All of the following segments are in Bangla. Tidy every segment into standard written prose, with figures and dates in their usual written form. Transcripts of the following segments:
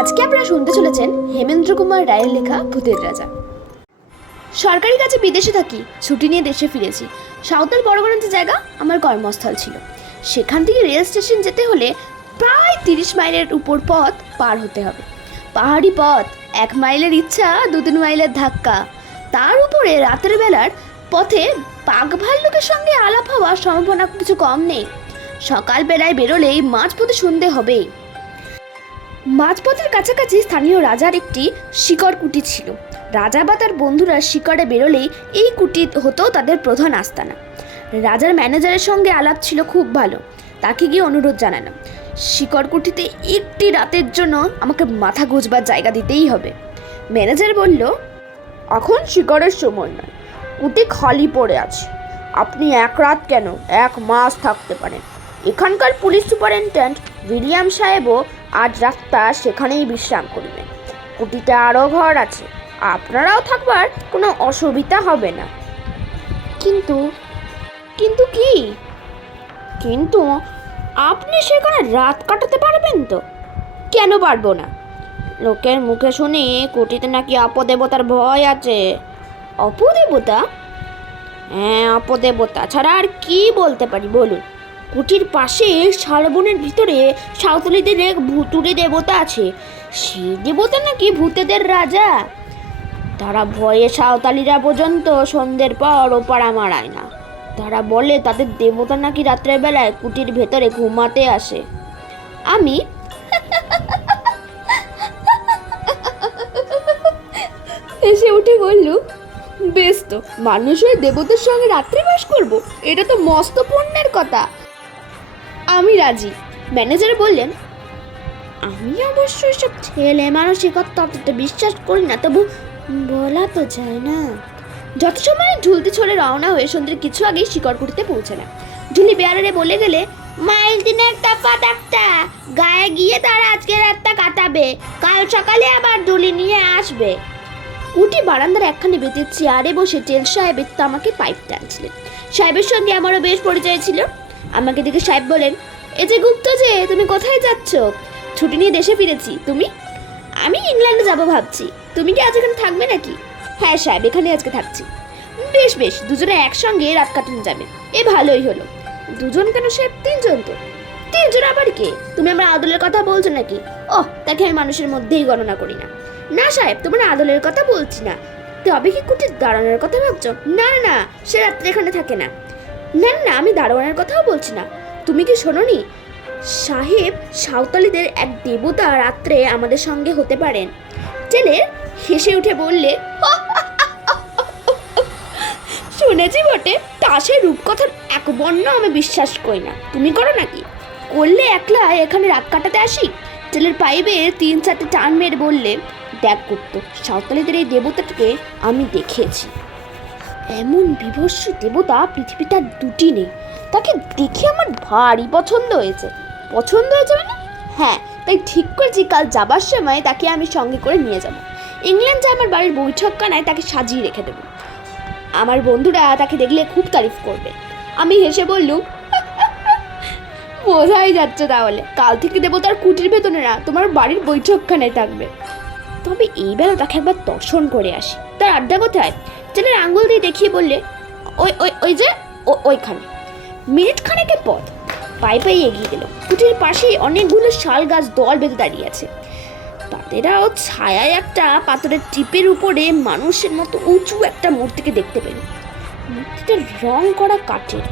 আজকে আপনারা শুনতে চলেছেন হেমেন্দ্র কুমার রায়ের লেখা ভূতের রাজা। সরকারি কাজে বিদেশে থাকি, ছুটি নিয়ে দেশে ফিরেছি। সাঁওতাল বড়গঞ্জ জায়গা আমার কর্মস্থল ছিল। সেখান থেকে রেল স্টেশন যেতে হলে প্রায় 30 মাইলের উপর পথ পার হতে হবে। পাহাড়ি পথ, 1 মাইলের ইচ্ছা 2-3 মাইলের ধাক্কা, তার উপরে রাতের বেলার পথে বাঘ ভাল্লুকের সঙ্গে আলাপ হওয়ার সম্ভাবনা কিছু কম নেই। সকালবেলায় বেরোলেই মাঝপথে সন্ধে হবেই। মাঝপথের কাছাকাছি স্থানীয় রাজার একটি শিকড় কুটি ছিল। রাজা বা তার বন্ধুরা শিকড়ে বেরোলেই এই কুটি হতো তাদের প্রধান আস্তানা। রাজার ম্যানেজারের সঙ্গে আলাপ ছিল খুব ভালো, তাকে গিয়ে অনুরোধ জানালাম শিকড় কুটিতে একটি রাতের জন্য আমাকে মাথা গুঁজবার জায়গা দিতেই হবে। ম্যানেজার বলল, এখন শিকড়ের সময় নয়, কুটি খালি পড়ে আছে। আপনি 1 রাত কেন 1 মাস থাকতে পারেন। এখানকার পুলিশ সুপারিনটেন্ডেন্ট উইলিয়াম সাহেবও আজ রাতটা সেখানেই বিশ্রাম করবেন। কুটিতে আরও ঘর আছে, আপনারাও থাকবার কোনো অসুবিধা হবে না। কিন্তু কিন্তু কি? কিন্তু আপনি সেখানে রাত কাটাতে পারবেন তো? কেন পারবো না? লোকের মুখে শুনি কুটিতে নাকি অপদেবতার ভয় আছে। অপদেবতা? হ্যাঁ, অপদেবতা ছাড়া আর কি বলতে পারি বলুন। কুটির পাশে শালবনের ভিতরে সাঁওতালিদের এক ভুতুড়ে দেবতা আছে। সেই দেবতা নাকি ভূতেদের রাজা। তারা ভয়ে সাঁওতালিরা পর্যন্ত সন্ধ্যের পর ওপাড়া মারায় না। তারা বলে তাদের দেবতা নাকি রাত্রের বেলায় কুটির ভেতরে ঘুমাতে আসে। আমি এসে উঠে বলল, বেশ তো, মানুষ হয়ে দেবতার সঙ্গে রাত্রে বাস করবো, এটা তো মস্ত পুণ্যের কথা। আমি রাজি। ম্যানেজার বললেন, আমি অবশ্যই সব ছেলে মানসিকতা অতটা বিশ্বাস করি না, তবু বলা তো যায় না। যত সময় ঝুলতে ছড়ে রওনা হয়ে সন্ধ্যের কিছু আগেই শিকড়কুটিতে পৌঁছালাম। ঝুলি বেয়ারে বলে গেলে, মাইল দিনের তফাৎ একটা, গায়ে গিয়ে তারা আজকে রাতটা কাটাবে, কাল সকালে আবার ঝুলি নিয়ে আসবে। কুটি বারান্দার একখানে বেতের চেয়ারে বসে টেল সাহেব আমাকে পাইপ টানছিলেন। সাহেবের সঙ্গে আমারও বেশ পরিচয় ছিল। আমাকে দেখে সাহেব বলেন, এ যে গুপ্ত যে, তুমি কোথায় যাচ্ছ? ছুটি নিয়ে দেশে ফিরেছি। তুমি? আমি ইংল্যান্ডে যাব ভাবছি। তুমি কি আজ এখানে থাকবে নাকি? হ্যাঁ সাহেব, এখানে আজকে থাকছি। বেশ বেশ, দুজনে একসঙ্গে রাত কাটানো যাবে। এ ভালোই হলো। দুজন কেন সাহেব, 3 জন তো। 3 জন আবার কে? তুমি আমার আদলের কথা বলছো নাকি? ওহ, তাকে আমি মানুষের মধ্যেই গণনা করি না। না সাহেব, তোমার আদলের কথা বলছি না। তবে কি কুটির দাঁড়ানোর কথা ভাবছো? না না, সে রাত্রে এখানে থাকে না। না না, আমি দারোয়ানের কথাও বলছি না। তুমি কি শোনোনি, সাহেব সাঁওতালিদের এক দেবতা রাত্রে আমাদের সঙ্গে হতে পারেন? ছেলে হেসে উঠে বললে, শুনেছি বটে, তা সে রূপকথার এক বর্ণ আমি বিশ্বাস করি না। তুমি করো নাকি? করলে একলা এখানে রাত কাটাতে আসি। ছেলের পাইবে 3-4টে টান মেরে বললে, দেখ গুপ্ত, সাঁওতালিদের এই দেবতাটাকে আমি দেখেছি। এমন বিভৎস দেবতা পৃথিবীতে আর 2টি নেই। তাকে দেখে আমার ভারী পছন্দ হয়েছে। পছন্দ হয়েছে মানে? হ্যাঁ, তাই ঠিক করেছি কাল যাবার সময় তাকে আমি সঙ্গে করে নিয়ে যাব। ইংল্যান্ডে আমার বাড়ির বৈঠকখানায় তাকে সাজিয়ে রেখে দেবো। আমার বন্ধুরা তাকে দেখলে খুব তারিফ করবে। আমি হেসে বললুম, বোঝাই যাচ্ছে তাহলে কাল থেকে দেবতার কুটির ভেতরে না, তোমার বাড়ির বৈঠকখানায় থাকবে। তবে এই বেলা তাকে একবার দর্শন করে আসি। তার আড্ডা কোথায়? ছেলের আঙ্গুল দিয়ে দেখিয়ে বললে, ওই ওই ওই যে ওইখানে। মিনিট খানেকের পথ পায়ে পায়ে এগিয়ে গেল। কুটির পাশেই অনেকগুলো শাল গাছ দল বেঁধে দাঁড়িয়ে আছে। তাদেরও ছায়ায় একটা পাথরের টিপের উপরে মানুষের মতো উঁচু একটা মূর্তিকে দেখতে পেল। মূর্তিটার রং করা কাঠের।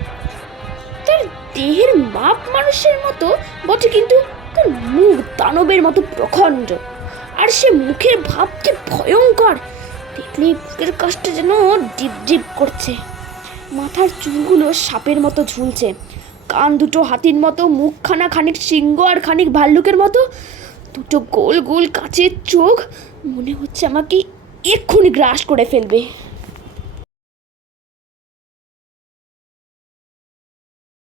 তার দেহের মাপ মানুষের মতো বটে, কিন্তু তার মুখ দানবের মতো প্রখণ্ড। আর সে মুখের ভাব কি ভয়ঙ্কর! দেখলে বুকের কাছটা যেন ডিপ ডিপ করছে। মাথার চুলগুলো সাপের মতো ঝুলছে। কান দুটো হাতির মতো, মুখখানা খানিক সিংহ আর খানিক ভাল্লুকের মতো, দুটো গোল গোল কাচের চোখ। মনে হচ্ছে আমাকে এক্ষুনি গ্রাস করে ফেলবে।